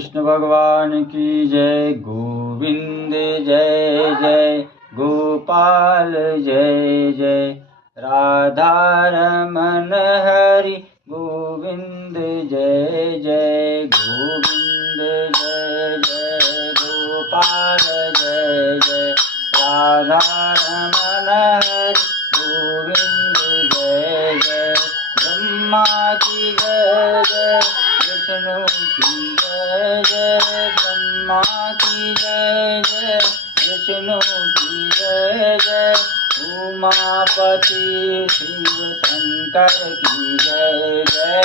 कृष्ण भगवान की जय। गोविंद जय जय गोपाल जय जय। राधा रमन हरि गोविंद जय जय। गोविंद जय जय गोपाल जय जय। राधा रमन हरि गोविंद जय जय। ब्रह्मा की जय जय विष्णु की जय जय। ब्रह्मा की जय जय विष्णु की जय जय। उमापति शिव शंकर की जय जय।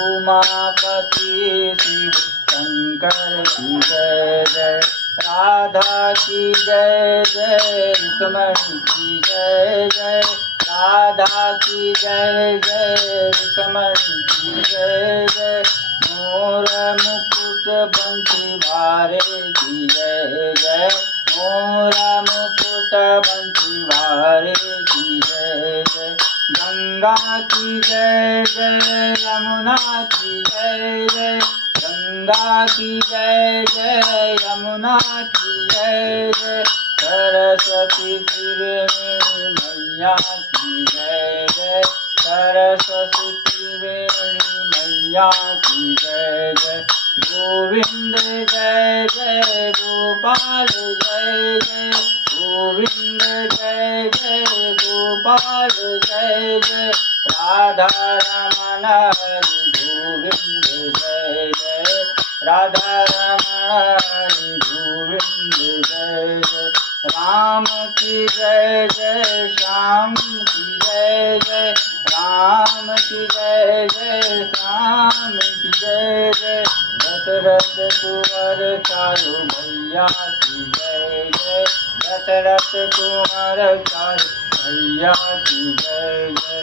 उमापति शिव शंकर की जय जय। राधा की जय जय रुक्मणी की जय जय। राधा की जय जय रुक्मणी की जय जय। मोर मुकुट बंसी वारे की जय जय। मोर मुकुट बंसी वारे की जय जय। गंगा की जय जय यमुना की जय जय। गंगा की जय जय यमुना की जय जय। सरस्वती त्रिवेणी मैया की जय जय। सरस्वती त्रिवेणी मैया की जय जय। गोविंद जय जय गोपाल जय जय। गोविंद जय जय गोपाल जय जय। राधा रमन हरि गोविंद जय जय। राधा रमन हरि गोविंद जय जय। राम की जय जय श्याम की जय जय। राम की जय जय श्याम की जय जय। दशरथ कुंवर चारु भैया की जय जय। दशरथ कुंवर चारु भैया की जय जय।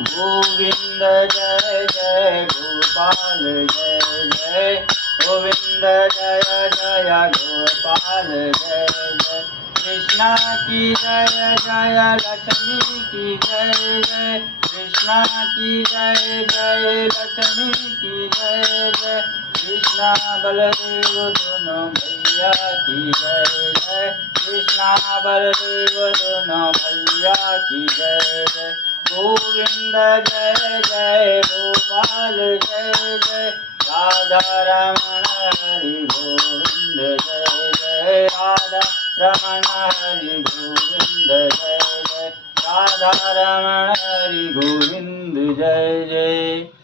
गोविंद जय जय गोपाल जय जय। गोविंद जय जय गोपाल जय जय। कृष्णा की जय जय लक्ष्मी की जय जय। कृष्णा की जय जय लक्ष्मी की जय जय। कृष्णा बलदेव दोनों भैया की जय जय। कृष्णा बलदेव दोनों भैया की जय जय। गोविंद जय जय गोपाल जय जय। राधा रमण हरि गोविंद जय जय। राधा रमण हरि गोविंद जय जय। राधा रमण हरि गोविंद जय जय।